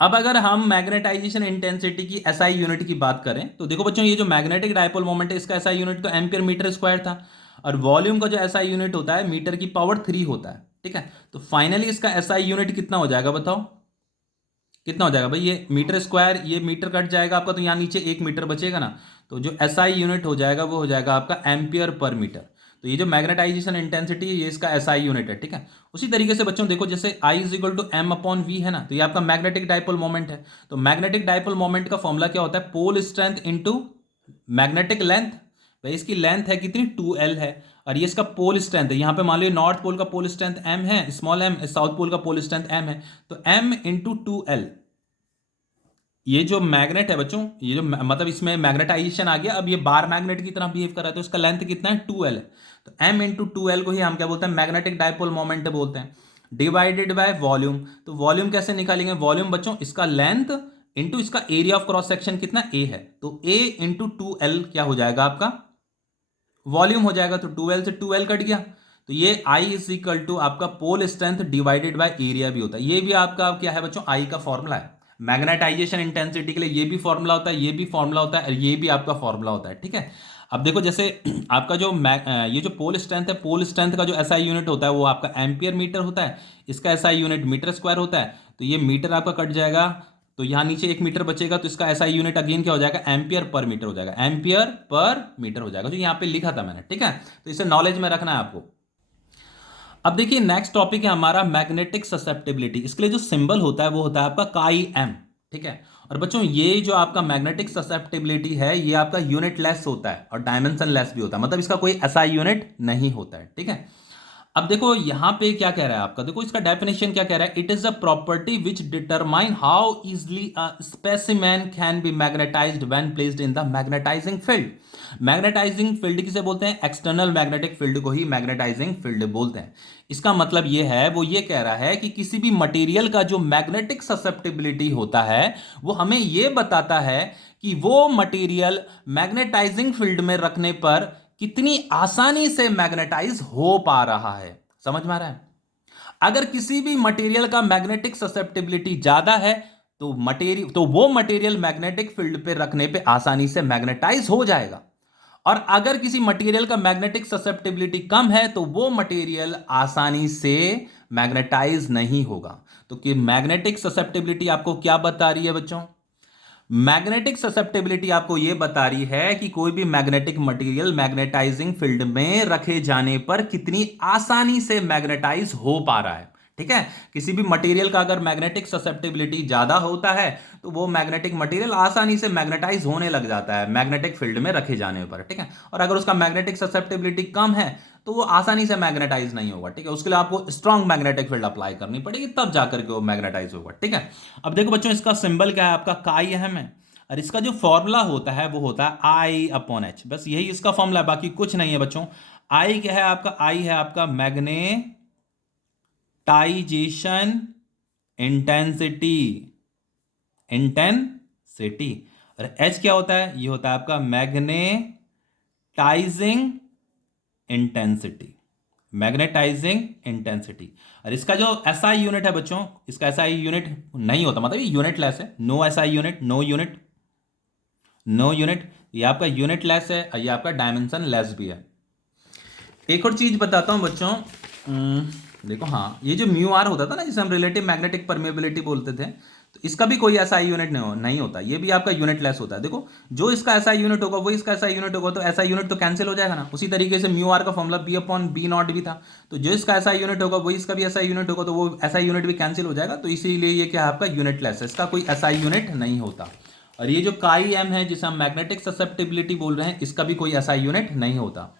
अब अगर हम मैग्नेटाइजेशन इंटेंसिटी की एसआई यूनिट की बात करें तो देखो बच्चों ये जो मैग्नेटिक डायपोल मोमेंट है इसका एसआई यूनिट तो एम्पियर मीटर स्क्वायर था और वॉल्यूम का जो एसआई यूनिट होता है मीटर की पावर 3 होता है। ठीक है, तो फाइनली इसका एसआई यूनिट कितना हो जाएगा बताओ? कितना हो जाएगा भाई? ये मीटर स्क्वायर, ये मीटर कट जाएगा आपका तो यहाँ नीचे 1 मीटर बचेगा ना। तो जो एसआई यूनिट हो जाएगा वो हो जाएगा आपका एम्पियर पर मीटर। तो ये जो मैग्नेटाइजेशन इंटेंसिटी है ये इसका एसआई यूनिट है। ठीक है, उसी तरीके से बच्चों देखो जैसे I is equal to M upon V है ना, तो ये आपका मैग्नेटिक डायपोल मोमेंट है। तो मैग्नेटिक डायपोल मोमेंट का फॉर्मूला क्या होता है? Pole strength into magnetic length. भाई इसकी लेंथ है कितनी? 2L है और ये इसका पोल स्ट्रेंथ है। यहाँ पे मान लो नॉर्थ पोल का पोल स्ट्रेंथ m है, स्मॉल m, साउथ पोल का पोल स्ट्रेंथ m है। तो m इंटू 2L, ये जो मैग्नेट है बच्चों, ये जो मतलब इसमें मैग्नेटाइजेशन आ गया, अब ये बार मैग्नेट की तरह बिहेव कर रहा है तो इसका लेंथ कितना है? 2L है। तो m इंटू 2L को ही हम क्या बोलते हैं? मैग्नेटिक डायपोल मोमेंट बोलते हैं, डिवाइडेड बाय वॉल्यूम। तो वॉल्यूम कैसे निकालेंगे? वॉल्यूम बच्चों इसका लेंथ इंटू इसका एरिया ऑफ क्रॉस सेक्शन कितना? A है, तो A इंटू 2L क्या हो जाएगा आपका? वॉल्यूम हो जाएगा। तो 2L से 2L कट गया, तो ये I इज इक्वल टू आपका pole strength divided by area भी होता है। ये भी आपका क्या है बच्चों? I का फॉर्मूला है। मैग्नेटाइजेशन इंटेंसिटी के लिए ये भी फॉर्मूला होता है, ये भी फॉर्मूला होता है और ये भी आपका फॉर्मूला होता है। ठीक है, अब देखो जैसे आपका जो ये जो पोल स्ट्रेंथ है, पोल स्ट्रेंथ का जो एसआई यूनिट होता है वो आपका एम्पियर मीटर होता है, इसका एसआई यूनिट मीटर स्क्वायर होता है। तो ये मीटर आपका कट जाएगा तो यहाँ नीचे 1 मीटर बचेगा, तो इसका एसआई यूनिट अगेन क्या हो जाएगा? एम्पियर पर मीटर हो जाएगा, एम्पियर पर मीटर हो जाएगा, जो यहाँ पे लिखा था मैंने। ठीक है, तो इसे नॉलेज में रखना है आपको। अब देखिए नेक्स्ट टॉपिक है हमारा मैग्नेटिक ससेप्टिबिलिटी। इसके लिए जो सिंबल होता है वो होता है आपका काई एम। ठीक है, और बच्चों ये जो आपका मैग्नेटिक ससेप्टिबिलिटी है ये आपका यूनिट लेस होता है और डायमेंशन लेस भी होता है, मतलब इसका कोई एसआई यूनिट नहीं होता है। ठीक है, अब देखो यहां पे क्या कह रहा है आपका, देखो इसका डेफिनेशन क्या कह रहा है? It is a property which determine how easily a specimen can be magnetised when placed in the magnetising field. Magnetising field किसे बोलते हैं? एक्सटर्नल मैग्नेटिक फील्ड को ही मैग्नेटाइजिंग फील्ड बोलते हैं। इसका मतलब ये है, वो ये कह रहा है कि किसी भी मटेरियल का जो मैग्नेटिक ससेप्टिबिलिटी होता है वो हमें ये बताता है कि वो मटेरियल मैग्नेटाइजिंग फील्ड में रखने पर कितनी आसानी से मैग्नेटाइज हो पा रहा है। समझ में आ रहा है? अगर किसी भी मटेरियल का मैग्नेटिक ससेप्टिबिलिटी ज्यादा है तो वो मटेरियल मैग्नेटिक फील्ड पे रखने पे आसानी से मैग्नेटाइज हो जाएगा, और अगर किसी मटेरियल का मैग्नेटिक ससेप्टिबिलिटी कम है तो वो मटेरियल आसानी से मैग्नेटाइज नहीं होगा। तो कि मैग्नेटिक ससेप्टिबिलिटी आपको क्या बता रही है बच्चों? मैग्नेटिक ससेप्टेबिलिटी आपको यह बता रही है कि कोई भी मैग्नेटिक मटेरियल मैग्नेटाइजिंग फील्ड में रखे जाने पर कितनी आसानी से मैग्नेटाइज हो पा रहा है। ठीक है, किसी भी मटेरियल का अगर मैग्नेटिक ससेप्टेबिलिटी ज्यादा होता है तो वो मैग्नेटिक मटेरियल आसानी से मैग्नेटाइज होने लग जाता है मैग्नेटिक फील्ड में रखे जाने पर। ठीक है, और अगर उसका मैग्नेटिक ससेप्टेबिलिटी कम है तो वो आसानी से मैग्नेटाइज नहीं होगा। ठीक है, उसके लिए आपको स्ट्रॉन्ग मैग्नेटिक फील्ड अप्लाई करनी पड़ेगी, तब जाकर के वो मैग्नेटाइज होगा। ठीक है, अब देखो बच्चों, इसका सिंबल क्या है आपका, काई अहम है, और इसका जो फॉर्मूला होता है वो होता है आई अपॉन एच। बस यही इसका फॉर्मूला है, बाकी कुछ नहीं है बच्चों। आई क्या है आपका, आई है आपका मैग्नेटाइजेशन इंटेंसिटी, इंटेंसिटी। और एच क्या होता है, ये होता है आपका मैग्नेटाइजिंग इंटेंसिटी, मैग्नेटाइजिंग इंटेंसिटी। और इसका जो एसआई यूनिट है बच्चों, इसका एसआई यूनिट नहीं होता, मतलब ये यूनिट लेस है, no SI unit, no unit, no unit. ये आपका यूनिट लेस है और ये आपका डायमेंशन लेस भी है। एक और चीज बताता हूं बच्चों, देखो, हाँ, ये जो म्यू आर होता था ना, जिसे हम रिलेटिव मैग्नेटिक परमेबिलिटी बोलते थे, तो इसका भी कोई ऐसा यूनिट नहीं होता, ये भी आपका यूनिट लेस होता है। देखो, जो इसका ऐसा यूनिट होगा वो इसका ऐसा यूनिट होगा, तो ऐसा यूनिट तो कैंसिल हो जाएगा ना। उसी तरीके से म्यू आर का formula B upon B nought भी था, तो जो इसका ऐसा यूनिट होगा वो इसका भी ऐसा यूनिट होगा, तो वो ऐसा यूनिट भी कैंसिल हो जाएगा। तो इसीलिए ये क्या है आपका यूनिट लेस है, इसका कोई ऐसा यूनिट नहीं होता। और ये जो काई एम है जिसे हम मैग्नेटिक ससेप्टिबिलिटी बोल रहे हैं, इसका भी कोई ऐसा यूनिट नहीं होता।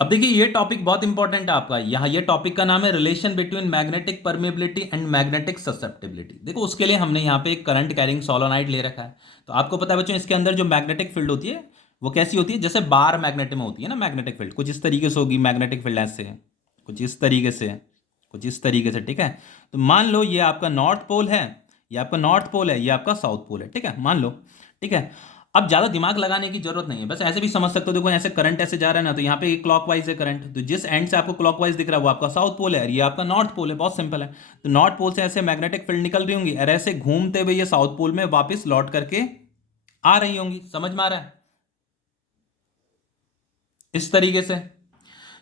अब देखिए, ये टॉपिक बहुत इंपॉर्टेंट है आपका, यहाँ ये टॉपिक का नाम है relation between magnetic permeability and magnetic susceptibility. देखो, उसके लिए हमने यहाँ पे एक करंट कैरिंग सोलोनाइड ले रखा है। तो आपको पता है बच्चों, इसके अंदर जो मैग्नेटिक फील्ड होती है वो कैसी होती है, जैसे बार मैग्नेट में होती है ना मैग्नेटिक फील्ड, कुछ इस तरीके से होगी मैग्नेटिक फील्ड, ऐसे कुछ इस तरीके से, कुछ इस तरीके से। ठीक है, तो मान लो ये आपका नॉर्थ पोल है, ये आपका नॉर्थ पोल है, ये आपका साउथ पोल है। ठीक है, मान लो। ठीक है, अब ज्यादा दिमाग लगाने की जरूरत नहीं है, बस ऐसे भी समझ सकते हो। देखो, ऐसे करंट ऐसे जा रहा है ना, तो यहाँ पे क्लॉकवाइज है करंट, तो जिस एंड से आपको क्लॉकवाइज दिख रहा है वो आपका साउथ पोल है और ये आपका नॉर्थ पोल है। बहुत सिंपल है। तो नॉर्थ पोल से ऐसे मैग्नेटिक फील्ड निकल रही होंगी और ऐसे घूमते हुए ये साउथ पोल में वापस लौट करके आ रही होंगी। समझ में आ रहा है? इस तरीके से।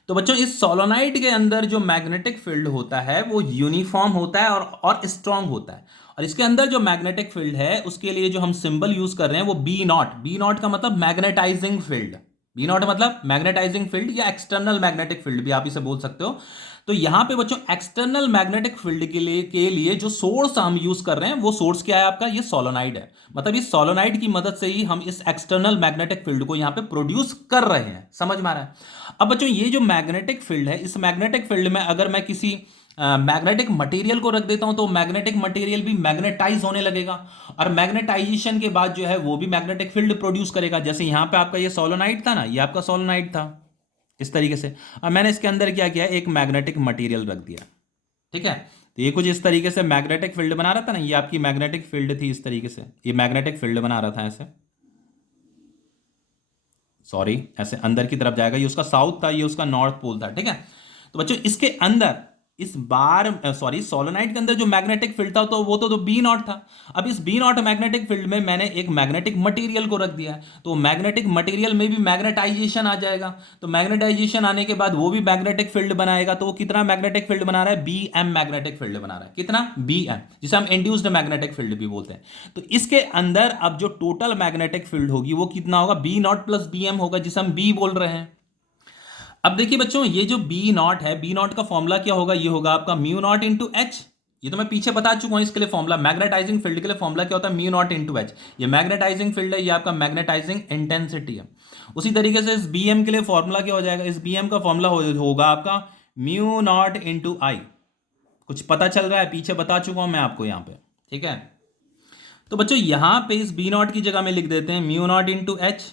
तो बच्चों, इस सोलोनाइड के अंदर जो मैग्नेटिक फील्ड होता है वो यूनिफॉर्म होता है और स्ट्रांग होता है। और इसके अंदर जो मैग्नेटिक फील्ड है उसके लिए जो हम सिंबल यूज कर रहे हैं वो बी नॉट, बी नॉट का मतलब मैग्नेटाइजिंग फील्ड, बी नॉट मतलब मैग्नेटाइजिंग फील्ड या एक्सटर्नल मैग्नेटिक फील्ड भी आप इसे बोल सकते हो। तो यहां पे बच्चों एक्सटर्नल मैग्नेटिक फील्ड के लिए जो सोर्स हम यूज कर रहे हैं वो सोर्स क्या है आपका, ये सोलोनाइड है। मतलब इस सोलोनाइड की मदद से ही हम इस एक्सटर्नल मैग्नेटिक फील्ड को यहां पे प्रोड्यूस कर रहे हैं। समझ में आ रहा है? अब बच्चों, ये जो मैग्नेटिक फील्ड है, इस मैग्नेटिक फील्ड में अगर मैं किसी मैग्नेटिक मटेरियल को रख देता हूं तो मैग्नेटिक मटेरियल भी मैग्नेटाइज होने लगेगा, और मैग्नेटाइजेशन के बाद जो है वो भी मैग्नेटिक फील्ड प्रोड्यूस करेगा। जैसे यहां पे आपका ये सोलोनाइड था ना, ये आपका सोलोनाइड था इस तरीके से। अब मैंने इसके अंदर क्या किया, एक मैग्नेटिक मटेरियल रख दिया। ठीक है, तो ये कुछ इस तरीके से मैग्नेटिक फील्ड बना रहा था ना, ये आपकी मैग्नेटिक फील्ड थी, इस तरीके से ये मैग्नेटिक फील्ड बना रहा था ऐसे, सॉरी, ऐसे अंदर की तरफ जाएगा। ये उसका साउथ था, ये उसका नॉर्थ पोल था। ठीक है, तो बच्चों इसके अंदर इस बार सॉरी सोलोनाइड के अंदर जो मैग्नेटिक फील्ड था तो वो तो बी नॉट था। अब इस बी नॉट मैग्नेटिक फील्ड में मैंने एक मैग्नेटिक मटेरियल को रख दिया है, तो मैग्नेटिक मटेरियल में भी मैग्नेटाइजेशन आ जाएगा। तो मैग्नेटाइजेशन आने के बाद वो भी मैग्नेटिक फील्ड बनाएगा। तो वो कितना मैग्नेटिक फील्ड बना रहा है, बी एम मैग्नेटिक फील्ड बना रहा है। कितना, बी एम, जिसे हम इंड्यूस्ड मैग्नेटिक फील्ड भी बोलते हैं। तो इसके अंदर अब जो टोटल मैग्नेटिक फील्ड होगी वो कितना होगा, B nought plus B M होगा, जिसे हम बी बोल रहे हैं। अब देखिए बच्चों, ये जो बी नॉट है, बी नॉट का फॉर्मूला क्या होगा, ये होगा आपका म्यू नॉट इंटू एच। ये तो मैं पीछे बता चुका हूं। इसके लिए फॉर्मूला, मैग्नेटाइजिंग फील्ड के लिए फॉर्मूला क्या होता है, म्यू नॉट इंटू एच। ये मैग्नेटाइजिंग फील्ड है, ये आपका मैग्नेटाइजिंग इंटेंसिटी है। उसी तरीके से इस बी एम के लिए फॉर्मूला क्या हो जाएगा, इस बी एम का फॉर्मूला होगा आपका म्यू नॉट इंटू आई। कुछ पता चल रहा है? पीछे बता चुका हूं मैं आपको यहाँ पे। ठीक है, तो बच्चों यहां पे इस बी नॉट की जगह में लिख देते हैं म्यू नॉट इंटू एच,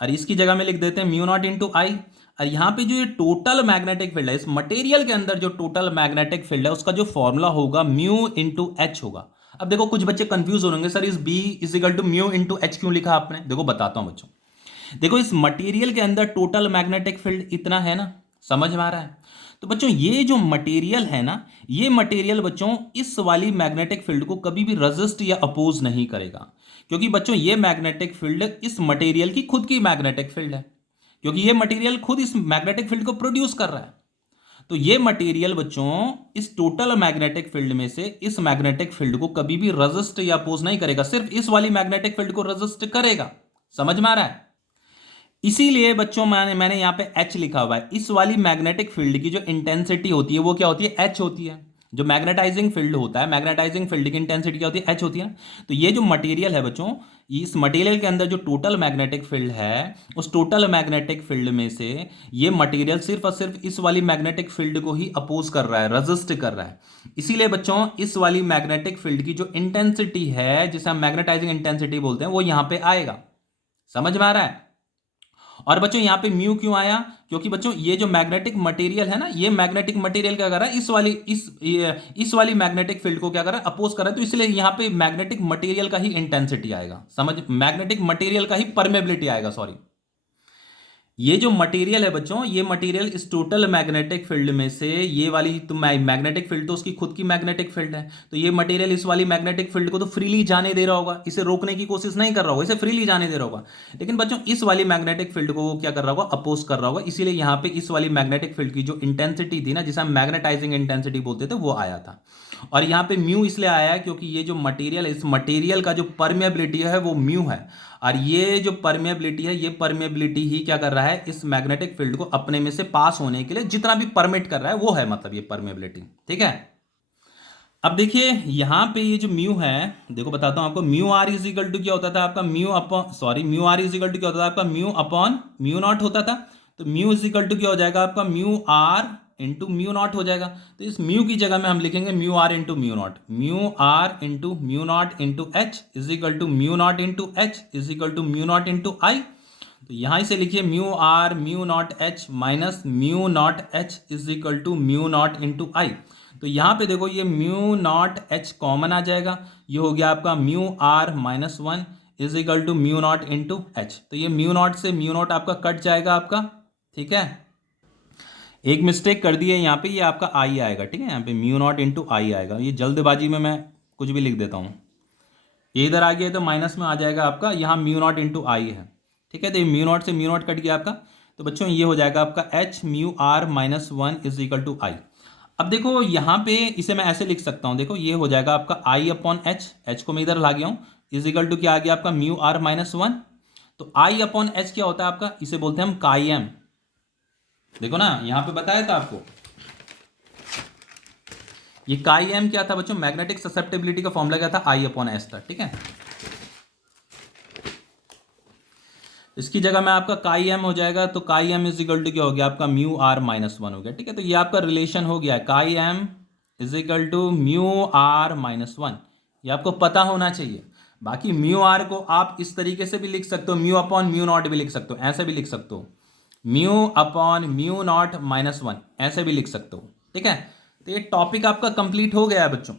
और इसकी जगह में लिख देते हैं म्यू नॉट इंटू आई। और यहाँ पे जो ये टोटल मैग्नेटिक फील्ड है, इस मटेरियल के अंदर जो टोटल मैग्नेटिक फील्ड है उसका जो फॉर्मूला होगा म्यू इंटू एच होगा। अब देखो, कुछ बच्चे कंफ्यूज हो होंगे, सर इस B is equal to mu into H क्यों लिखा आपने। देखो बताता हूं बच्चों, देखो इस मटेरियल के अंदर टोटल मैग्नेटिक फील्ड इतना है ना, समझ में आ रहा है? तो बच्चों ये जो मटेरियल है ना, ये मटेरियल बच्चों इस वाली मैग्नेटिक फील्ड को कभी भी रेजिस्ट या अपोज नहीं करेगा, क्योंकि बच्चों ये मैग्नेटिक फील्ड इस मटेरियल की खुद की मैग्नेटिक फील्ड है, क्योंकि ये मटेरियल खुद इस मैग्नेटिक फील्ड को प्रोड्यूस कर रहा है। तो ये मटेरियल बच्चों इस टोटल मैग्नेटिक फील्ड में से इस मैग्नेटिक फील्ड को कभी भी रेजिस्ट या अपोज नहीं करेगा, सिर्फ इस वाली मैग्नेटिक फील्ड को रेजिस्ट करेगा। समझ में आ रहा है? इसीलिए बच्चों मैंने यहां पे H लिखा हुआ है। इस वाली मैग्नेटिक फील्ड की जो इंटेंसिटी होती है वो क्या होती है? H होती है। जो मैग्नेटाइजिंग फील्ड होता है, मैग्नेटाइजिंग फील्ड की इंटेंसिटी क्या होती है? H होती है। तो ये जो मटेरियल है बच्चों, इस मटेरियल के अंदर जो टोटल मैग्नेटिक फील्ड है, उस टोटल मैग्नेटिक फील्ड में से ये मटेरियल सिर्फ और सिर्फ इस वाली मैग्नेटिक फील्ड को ही अपोज कर रहा है, रेजिस्ट कर रहा है। इसीलिए बच्चों इस वाली मैग्नेटिक फील्ड की जो इंटेंसिटी है, जिसे हम मैग्नेटाइजिंग इंटेंसिटी बोलते हैं, वो यहां पे आएगा। समझ में आ रहा है? और बच्चों यहां पे म्यू क्यों आया? क्योंकि बच्चों ये जो मैग्नेटिक मटेरियल है ना, ये मैग्नेटिक मटेरियल क्या कर रहा है? इस वाली मैग्नेटिक फील्ड को क्या कर रहा है? अपोज कर रहा है। तो इसलिए यहां पे मैग्नेटिक मटेरियल का ही इंटेंसिटी आएगा। समझ, मैग्नेटिक मटेरियल का ही परमेबिलिटी आएगा, सॉरी। ये जो मटेरियल है बच्चों, ये मटेरियल इस टोटल मैग्नेटिक फील्ड में से ये वाली, तो मैग्नेटिक फील्ड तो उसकी खुद की मैग्नेटिक फील्ड है, तो ये मटेरियल इस वाली मैग्नेटिक फील्ड को तो फ्रीली जाने दे रहा होगा, इसे रोकने की कोशिश नहीं कर रहा होगा, इसे फ्रीली जाने दे रहा होगा। लेकिन बच्चों इस वाली मैग्नेटिक फील्ड को वो क्या कर रहा होगा? अपोज कर रहा होगा। इसीलिए यहाँ पे इस वाली मैग्नेटिक फील्ड की जो इंटेंसिटी थी ना, जिसे हम मैग्नेटाइजिंग इंटेंसिटी बोलते थे, वो आया था। और यहाँ पे म्यू इसलिए आया है क्योंकि ये जो मटेरियल है, इस मटेरियल का जो परमेबिलिटी है वो म्यू है। और ये जो परमेबिलिटी है, ये परमेबिलिटी ही क्या कर रहा है? इस मैग्नेटिक फील्ड को अपने में से पास होने के लिए जितना भी परमिट कर रहा है वो है, मतलब ये परमेबिलिटी। ठीक है। अब देखिए यहां पे ये जो म्यू है, देखो बताता हूं आपको। Mu R is equal to क्या होता था आपका? Mu R is equal to क्या होता था आपका? म्यू अपॉन म्यू नॉट होता था। तो म्यू इज इक्वल टू क्या हो जाएगा आपका? Mu are into mu nought हो जाएगा। तो इस म्यू की जगह में हम लिखेंगे mu are into mu naught. Mu are into mu not into h is equal to mu not into h is equal to mu not into I. तो यहां इसे लिखिए mu r mu naught h minus mu naught h is equal to mu not into I. तो यहां पे देखो ये mu naught h common आ जाएगा, ये हो गया आपका mu are minus one is equal to mu not into H. तो ये म्यू नॉट से म्यू नॉट आपका कट जाएगा आपका। ठीक है, एक मिस्टेक कर दी है यहाँ पे, ये आपका आई आएगा। ठीक है, यहाँ पे म्यू नॉट इंटू आई आएगा। ये जल्दबाजी में मैं कुछ भी लिख देता हूँ, ये इधर आ गया तो माइनस में आ जाएगा आपका, यहाँ म्यू नॉट इंटू आई है। ठीक है, तो ये म्यू नॉट से म्यू नॉट कट गया आपका। तो बच्चों ये हो जाएगा आपका h mu are minus one is equal to I. अब देखो यहाँ पे इसे मैं ऐसे लिख सकता हूँ, देखो ये हो जाएगा आपका आई अपॉन एच, एच को मैं इधर ला गया हूँ, इज इक्वल टू क्या आ गया आपका? Mu are minus one. तो आई अपॉन एच क्या होता है आपका? इसे बोलते हैं हम काई एम। देखो ना यहां पे बताया था आपको, ये काई एम क्या था बच्चों? मैग्नेटिक ससेप्टिबिलिटी का फॉर्मूला क्या था? आई अपॉन एस था। ठीक है, इसकी जगह में आपका काई एम हो जाएगा। तो काई एम इज इक्वल टू क्या हो गया आपका? म्यू आर माइनस वन हो गया। ठीक है, तो ये आपका रिलेशन हो गया है, chi M is equal to mu are minus one. ये आपको पता होना चाहिए। बाकी म्यू आर को आप इस तरीके से भी लिख सकते हो, म्यू अपॉन म्यू नॉट भी लिख सकते हो, ऐसे भी लिख सकते हो, mu upon mu not minus one ऐसे भी लिख सकते हो। ठीक है, तो ये टॉपिक आपका कंप्लीट हो गया है बच्चों।